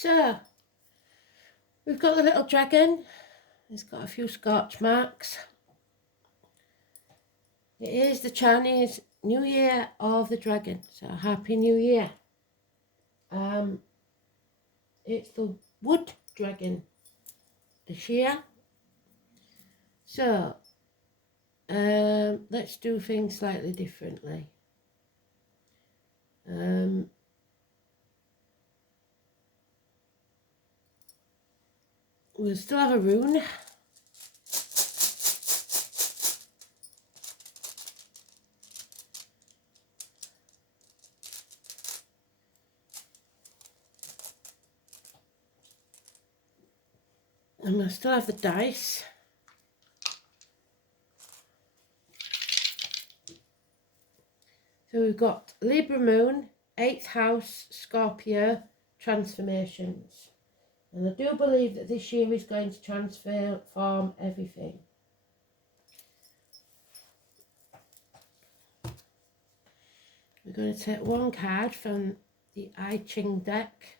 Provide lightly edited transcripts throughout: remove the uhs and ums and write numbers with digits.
So, we've got the little dragon. It's got a few scorch marks. It is the Chinese New Year of the Dragon, so Happy New Year. It's the wood dragon this year. So, let's do things slightly differently. We'll still have a rune. And we'll still have the dice. So we've got Libra Moon, 8th House, Scorpio, transformations. And I do believe that this year is going to transform everything. We're going to take one card from the I Ching deck.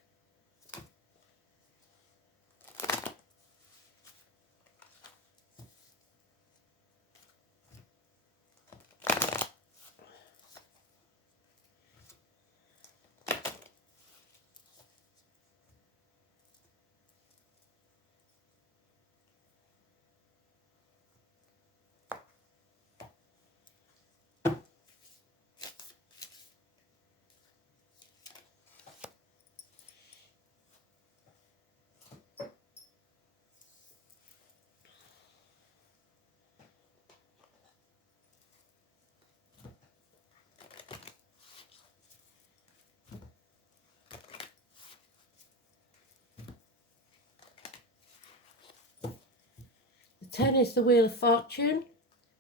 The 10 is the Wheel of Fortune,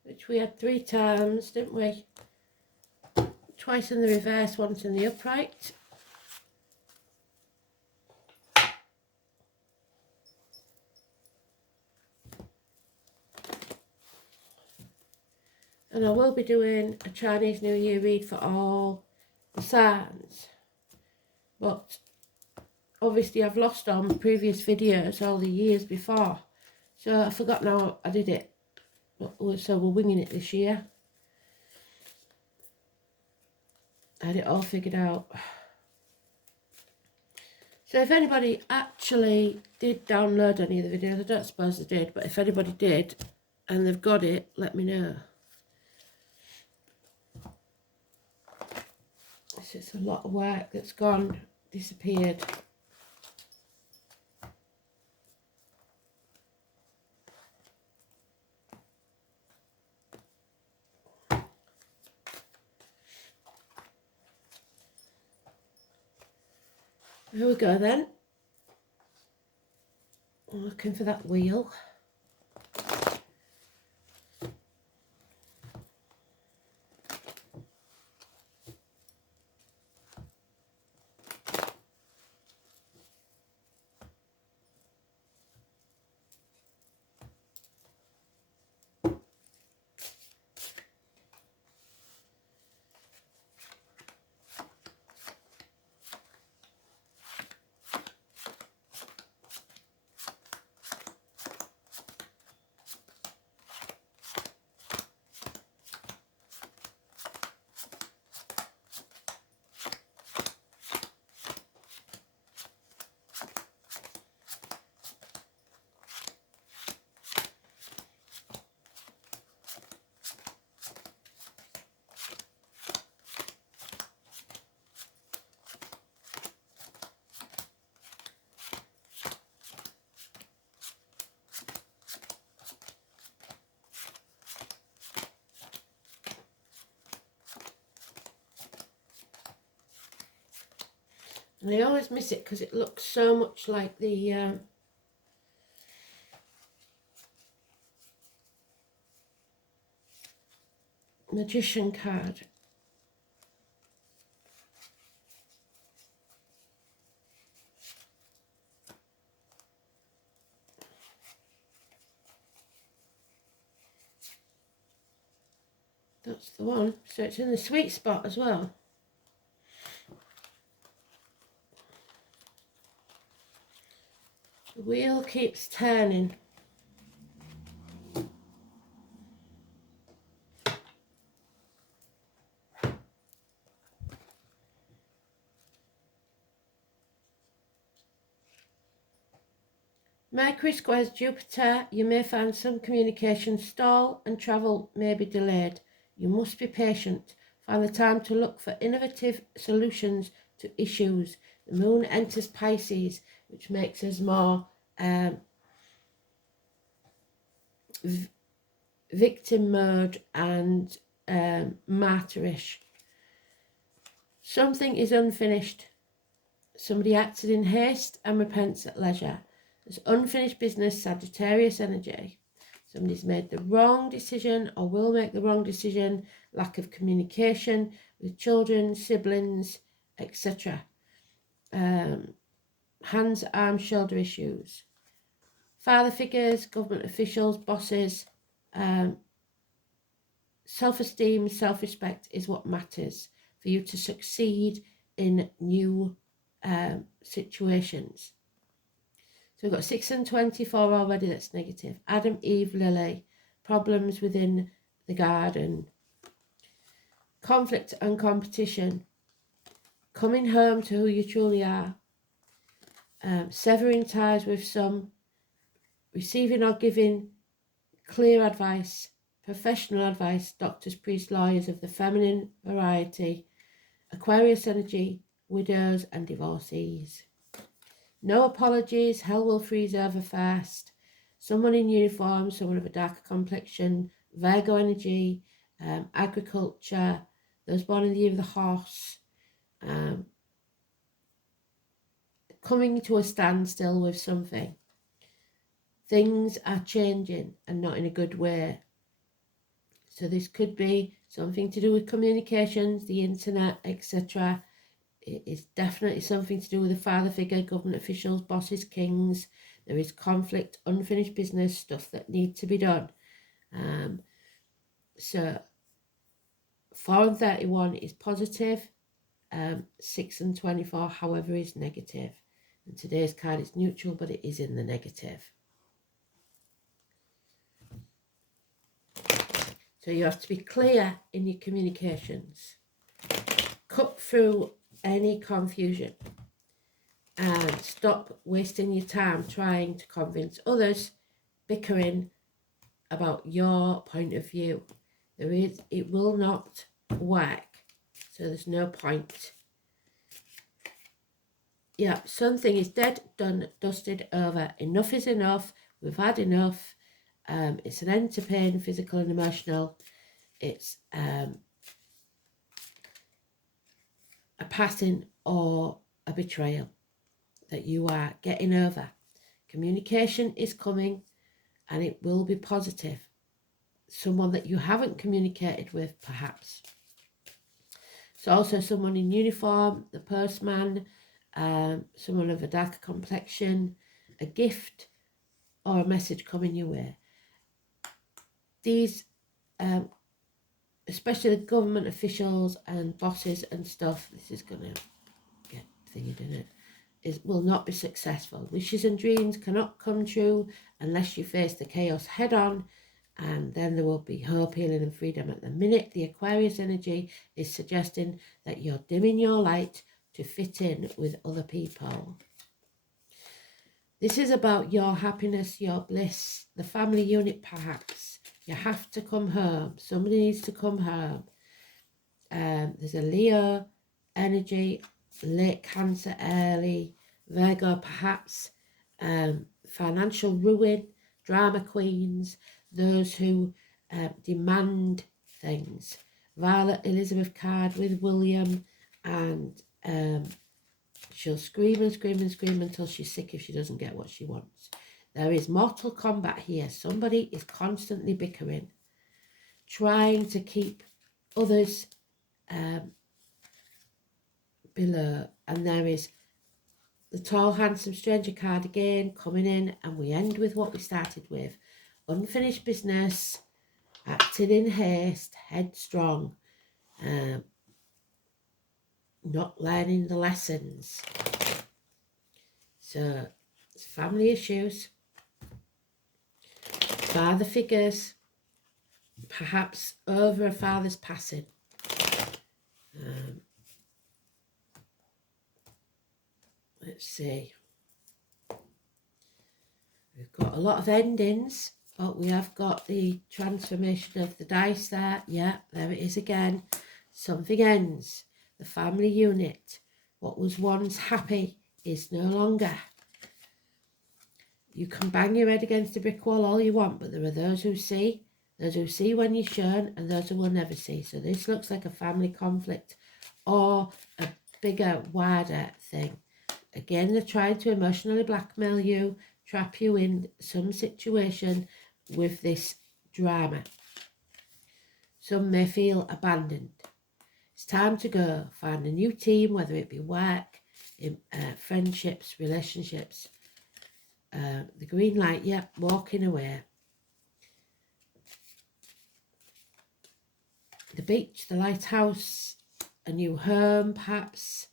which we had 3 times, didn't we? Twice in the reverse, once in the upright. And I will be doing a Chinese New Year read for all the signs. But obviously I've lost on previous videos all the years before. So I forgot now I did it. So we're winging it this year. I had it all figured out. So if anybody actually did download any of the videos, I don't suppose they did, but if anybody did and they've got it, let me know. It's a lot of work that's gone, disappeared. Here we go then. I'm looking for that wheel. And I always miss it because it looks so much like the Magician card. That's the one. So it's in the sweet spot as well. The wheel keeps turning. Mercury squares Jupiter. You may find some communication stall and travel may be delayed. You must be patient. Find the time to look for innovative solutions to issues. The moon enters Pisces, which makes us more victim mode and martyrish. Something is unfinished. Somebody acted in haste and repents at leisure. There's unfinished business, Sagittarius energy. Somebody's made the wrong decision or will make the wrong decision. Lack of communication with children, siblings, etc. Hands, arms, shoulder issues. Father figures, government officials, bosses. Self-esteem, self-respect is what matters for you to succeed in new situations. So we've got 6 and 24 already, that's negative. Adam, Eve, Lily, problems within the garden. Conflict and competition. Coming home to who you truly are. Severing ties with some. Receiving or giving clear advice. Professional advice. Doctors, priests, lawyers of the feminine variety. Aquarius energy. Widows and divorcees. No apologies, hell will freeze over fast. Someone in uniform, someone of a darker complexion, Virgo energy, agriculture, those born in the year of the horse, coming to a standstill with something. Things are changing and not in a good way. So this could be something to do with communications, the internet, etc. It is definitely something to do with a father figure, government officials, bosses, kings. There is conflict, unfinished business, stuff that needs to be done. So 4 and 31 is positive. 6 and 24, however, is negative. And today's card is neutral, but it is in the negative. So you have to be clear in your communications. Cut through any confusion and stop wasting your time trying to convince others, bickering about your point of view. It will not work, so there's no point. Yeah, something is dead, done, dusted, over. Enough is enough. We've had enough. It's an end to pain, physical and emotional. It's a passing or a betrayal that you are getting over. Communication is coming and it will be positive. Someone that you haven't communicated with, perhaps. So also someone in uniform, the postman, someone of a darker complexion, a gift or a message coming your way. These, especially the government officials and bosses and stuff, this is going to get thingied in it, will not be successful. Wishes and dreams cannot come true unless you face the chaos head on, and then there will be hope, healing and freedom. At the minute, the Aquarius energy is suggesting that you're dimming your light to fit in with other people. This is about your happiness, your bliss, the family unit perhaps. You have to come home. Somebody needs to come home. There's a Leo energy, late Cancer, early Virgo perhaps, financial ruin, drama queens, those who demand things. Violet Elizabeth card with William, and she'll scream and scream and scream until she's sick if she doesn't get what she wants. There is mortal combat here. Somebody is constantly bickering, trying to keep others below. And there is the tall, handsome stranger card again coming in, and we end with what we started with. Unfinished business, acting in haste, headstrong, not learning the lessons. So family issues, father figures, perhaps over a father's passing. Let's see. We've got a lot of endings, but we have got the transformation of the dice there. Yeah, there it is again. Something ends. The family unit. What was once happy is no longer. You can bang your head against a brick wall all you want, but there are those who see when you shine, and those who will never see. So this looks like a family conflict or a bigger, wider thing. Again, they're trying to emotionally blackmail you, trap you in some situation with this drama. Some may feel abandoned. It's time to go. Find a new team, whether it be work, friendships, relationships. The green light, yep, walking away. The beach, the lighthouse, a new home, perhaps.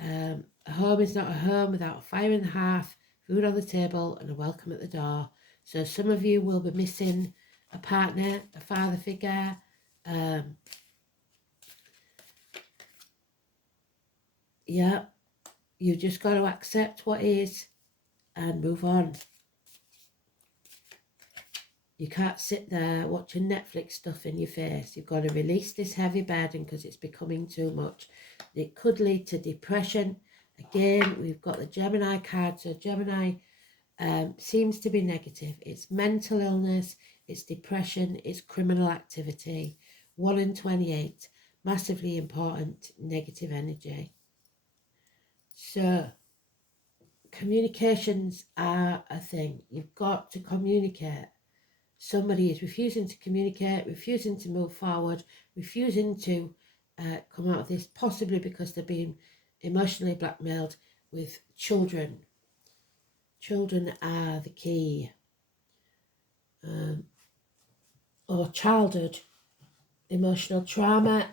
A home is not a home without a fire in the hearth, food on the table, and a welcome at the door. So some of you will be missing a partner, a father figure. Yeah, you just got to accept what is and move on. You can't sit there watching Netflix stuff in your face. You've got to release this heavy burden because it's becoming too much. It could lead to depression. Again, we've got the Gemini card. So Gemini seems to be negative. It's mental illness, it's depression, it's criminal activity. 1 in 28. Massively important negative energy. So communications are a thing. You've got to communicate. Somebody is refusing to communicate, refusing to move forward, refusing to come out of this, possibly because they're being emotionally blackmailed with children. Children are the key. Or childhood emotional trauma.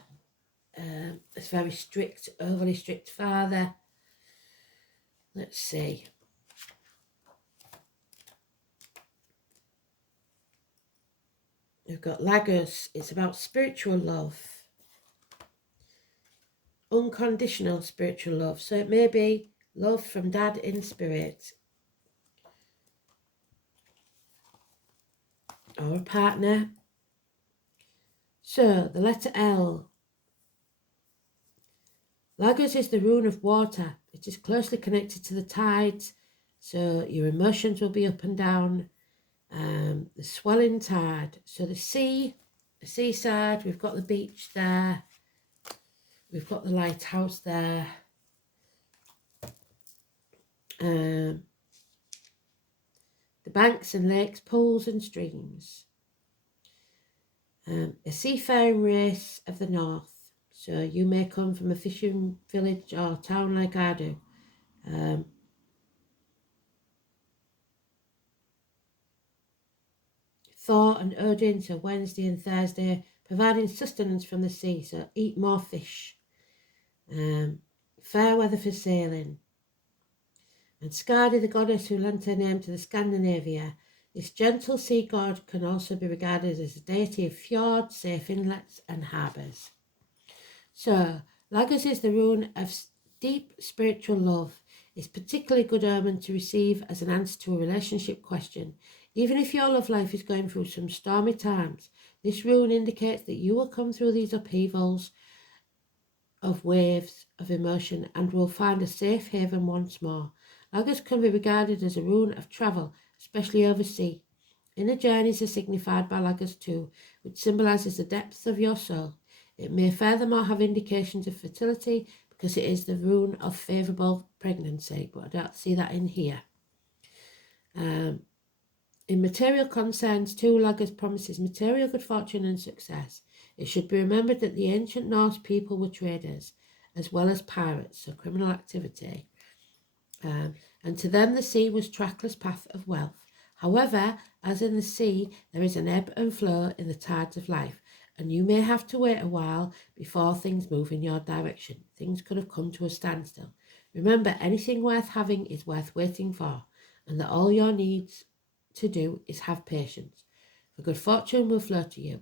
A very strict, overly strict father. Let's see. We've got Lagos. It's about spiritual love. Unconditional spiritual love. So it may be love from dad in spirit. Or a partner. So the letter L. Lagos is the rune of water. It is closely connected to the tides. So your emotions will be up and down. The swelling tide. So the sea, the seaside, we've got the beach there. We've got the lighthouse there. The banks and lakes, pools and streams. A seafaring race of the north. So you may come from a fishing village or town like I do. Thor and Odin, so Wednesday and Thursday, providing sustenance from the sea, so eat more fish. Fair weather for sailing. And Skadi, the goddess who lent her name to the Scandinavia, this gentle sea god can also be regarded as a deity of fjords, safe inlets and harbours. So, Lagos is the rune of deep spiritual love. It's particularly good omen to receive as an answer to a relationship question. Even if your love life is going through some stormy times, this rune indicates that you will come through these upheavals of waves of emotion and will find a safe haven once more. Lagos can be regarded as a rune of travel, especially overseas. Inner journeys are signified by Lagos too, which symbolises the depths of your soul. It may furthermore have indications of fertility because it is the rune of favourable pregnancy, but I don't see that in here. In material concerns too, Lagos promises material good fortune and success. It should be remembered that the ancient Norse people were traders as well as pirates, so criminal activity. And to them the sea was trackless path of wealth. However, as in the sea, there is an ebb and flow in the tides of life, and you may have to wait a while before things move in your direction. Things could have come to a standstill. Remember, anything worth having is worth waiting for. and that all your needs to do is have patience. For good fortune will flow to you,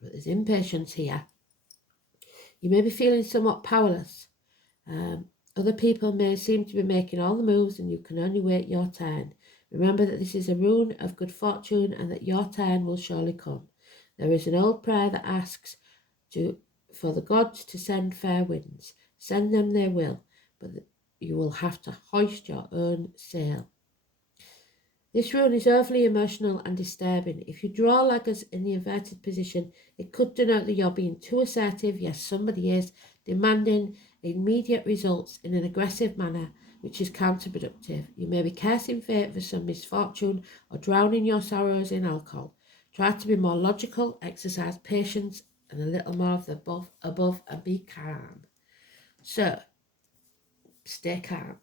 but there's impatience here. You may be feeling somewhat powerless. Other people may seem to be making all the moves and you can only wait your turn. Remember that this is a rune of good fortune and that your turn will surely come. There is an old prayer that asks for the gods to send fair winds. Send them they will, but you will have to hoist your own sail. This rune is overly emotional and disturbing. If you draw like us in the inverted position, it could denote that you're being too assertive. Yes, somebody is, demanding immediate results in an aggressive manner, which is counterproductive. You may be cursing fate for some misfortune or drowning your sorrows in alcohol. Try to be more logical, exercise patience and a little more of the above and be calm. So, stay calm.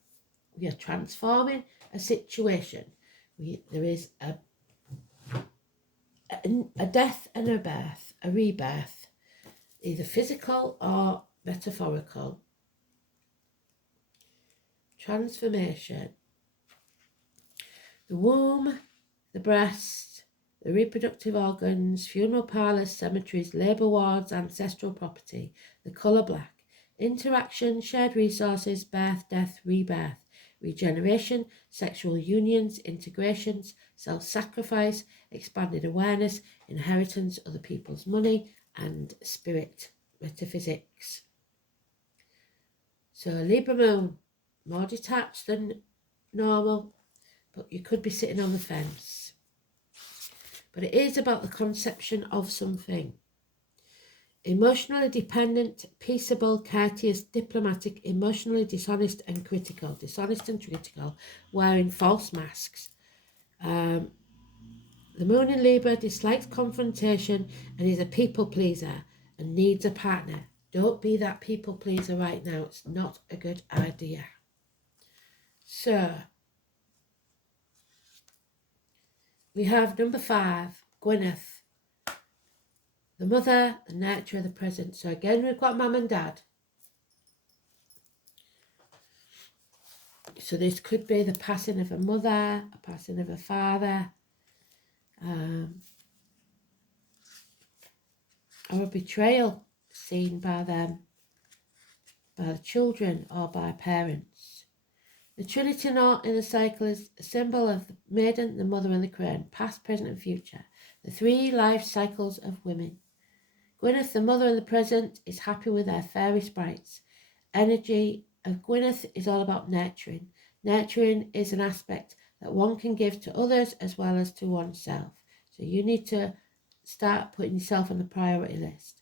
We are transforming a situation. There is a death and a birth, a rebirth, either physical or metaphorical. Transformation. The womb, the breast, the reproductive organs, funeral parlours, cemeteries, labour wards, ancestral property, the colour black. Interaction, shared resources, birth, death, rebirth. Regeneration, sexual unions, integrations, self-sacrifice, expanded awareness, inheritance, other people's money, and spirit metaphysics. So Libra moon, more detached than normal, but you could be sitting on the fence. But it is about the conception of something. Emotionally dependent, peaceable, courteous, diplomatic, emotionally dishonest and critical. Dishonest and critical, wearing false masks. The moon in Libra dislikes confrontation and is a people pleaser and needs a partner. Don't be that people pleaser right now. It's not a good idea. So, we have number 5, Gwyneth. The mother, the nurturer, the present. So again, we've got mum and dad. So this could be the passing of a mother, a passing of a father, or a betrayal seen by them, by the children or by parents. The Trinity knot in the cycle is a symbol of the maiden, the mother and the crone, past, present and future. The 3 life cycles of women. Gwyneth, the mother in the present, is happy with her fairy sprites. Energy of Gwyneth is all about nurturing. Nurturing is an aspect that one can give to others as well as to oneself. So you need to start putting yourself on the priority list.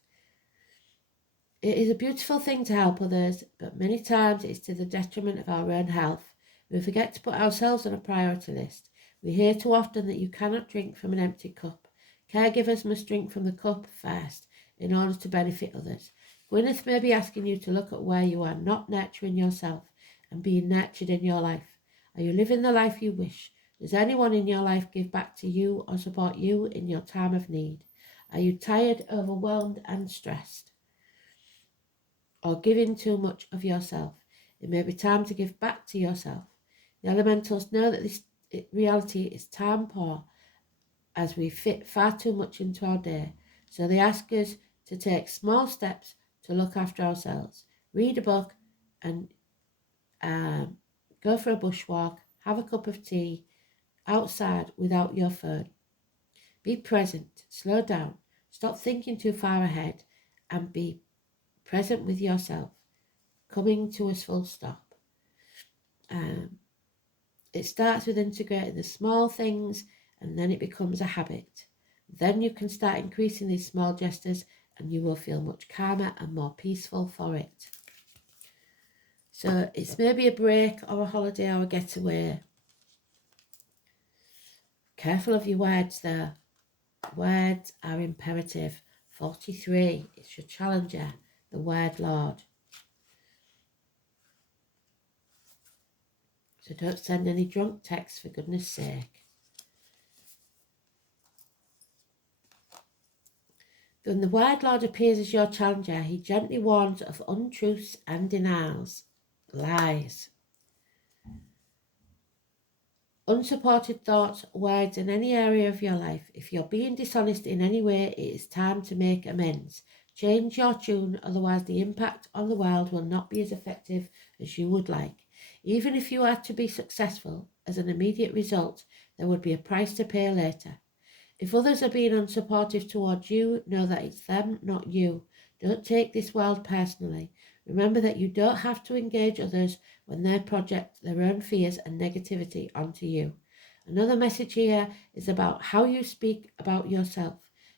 It is a beautiful thing to help others, but many times it's to the detriment of our own health. We forget to put ourselves on a priority list. We hear too often that you cannot drink from an empty cup. Caregivers must drink from the cup first in order to benefit others. Gwyneth may be asking you to look at where you are not nurturing yourself and being nurtured in your life. Are you living the life you wish? Does anyone in your life give back to you or support you in your time of need? Are you tired, overwhelmed and stressed? Or giving too much of yourself? It may be time to give back to yourself. The elementals know that this reality is time poor as we fit far too much into our day. So they ask us to take small steps to look after ourselves. Read a book and go for a bushwalk, have a cup of tea outside without your phone. Be present, slow down, stop thinking too far ahead and be present with yourself, coming to a full stop. It starts with integrating the small things and then it becomes a habit. Then you can start increasing these small gestures and you will feel much calmer and more peaceful for it. So it's maybe a break or a holiday or a getaway. Careful of your words though. Words are imperative. 43, it's your challenger, the word Lord. So don't send any drunk texts for goodness sake. When the word Lord appears as your challenger, he gently warns of untruths and denials, lies. unsupported thoughts, words in any area of your life. If you're being dishonest in any way, it is time to make amends. Change your tune, otherwise the impact on the world will not be as effective as you would like. Even if you are to be successful as an immediate result, there would be a price to pay later. If others are being unsupportive towards you, know that it's them, not you. Don't take this world personally. Remember that you don't have to engage others when they project their own fears and negativity onto you. Another message here is about how you speak about yourself.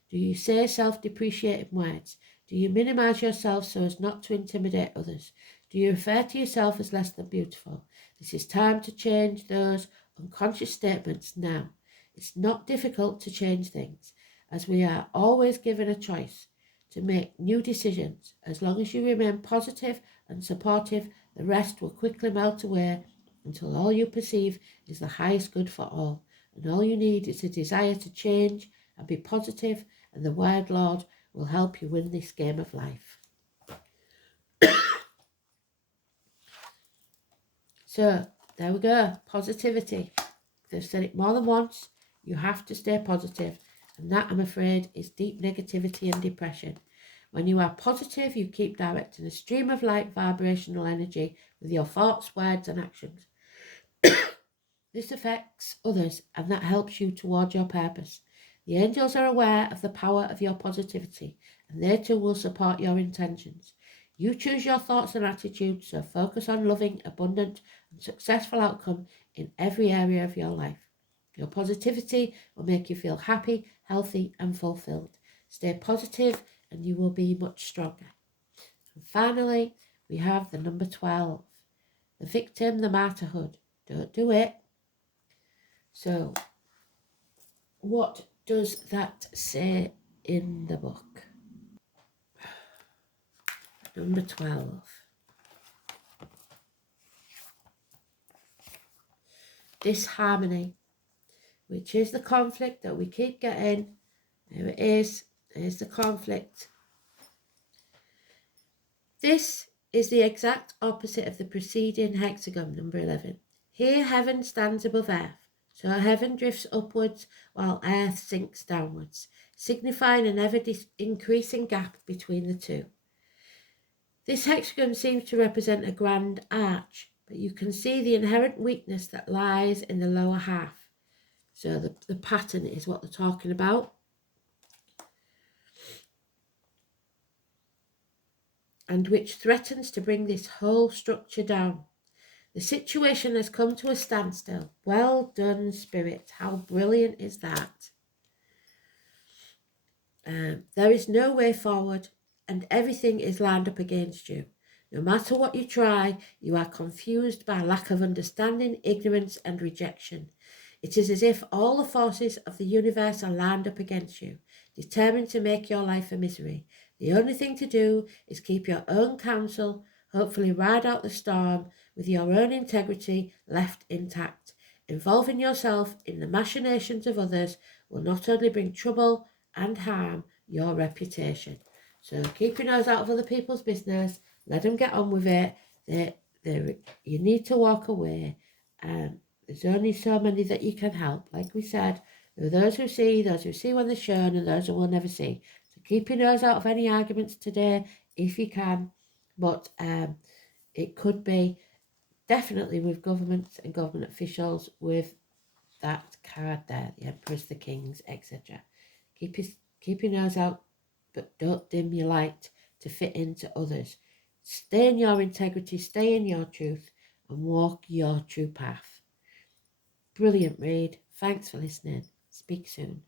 Do you say self-depreciating words? Do you minimize yourself so as not to intimidate others? Do you refer to yourself as less than beautiful? This is time to change those unconscious statements now. It's not difficult to change things, as we are always given a choice to make new decisions. As long as you remain positive and supportive, the rest will quickly melt away until all you perceive is the highest good for all. And all you need is a desire to change and be positive, and the word Lord will help you win this game of life. So, there we go. Positivity. They've said it more than once. You have to stay positive. And that, I'm afraid, is deep negativity and depression. When you are positive, you keep directing a stream of light vibrational energy with your thoughts, words and actions. This affects others, and that helps you toward your purpose. The angels are aware of the power of your positivity, and they too will support your intentions. You choose your thoughts and attitudes, so focus on loving, abundant and successful outcome in every area of your life. Your positivity will make you feel happy, healthy and fulfilled. Stay positive and you will be much stronger. And finally, we have the number 12. The victim, the martyrhood. Don't do it. So, what does that say in the book? Number 12. Disharmony, which is the conflict that we keep getting. There it is. There's the conflict. This is the exact opposite of the preceding hexagon, number 11. Here heaven stands above earth, so heaven drifts upwards while earth sinks downwards, signifying an ever-increasing gap between the two. This hexagon seems to represent a grand arch, but you can see the inherent weakness that lies in the lower half. So the pattern is what they're talking about. And which threatens to bring this whole structure down. The situation has come to a standstill. Well done, Spirit. How brilliant is that? There is no way forward, and everything is lined up against you. No matter what you try, you are confused by lack of understanding, ignorance, and rejection. It is as if all the forces of the universe are lined up against you, determined to make your life a misery. The only thing to do is keep your own counsel, hopefully ride out the storm with your own integrity left intact. Involving yourself in the machinations of others will not only bring trouble and harm your reputation. So keep your nose out of other people's business. Let them get on with it. You need to walk away. There's only so many that you can help. Like we said, there are those who see when they're shown, and those who will never see. So keep your nose out of any arguments today if you can. But it could be definitely with governments and government officials with that card there, the Emperors, the Kings, etc. Keep your nose out, but don't dim your light to fit into others. Stay in your integrity, stay in your truth, and walk your true path. Brilliant read. Thanks for listening. Speak soon.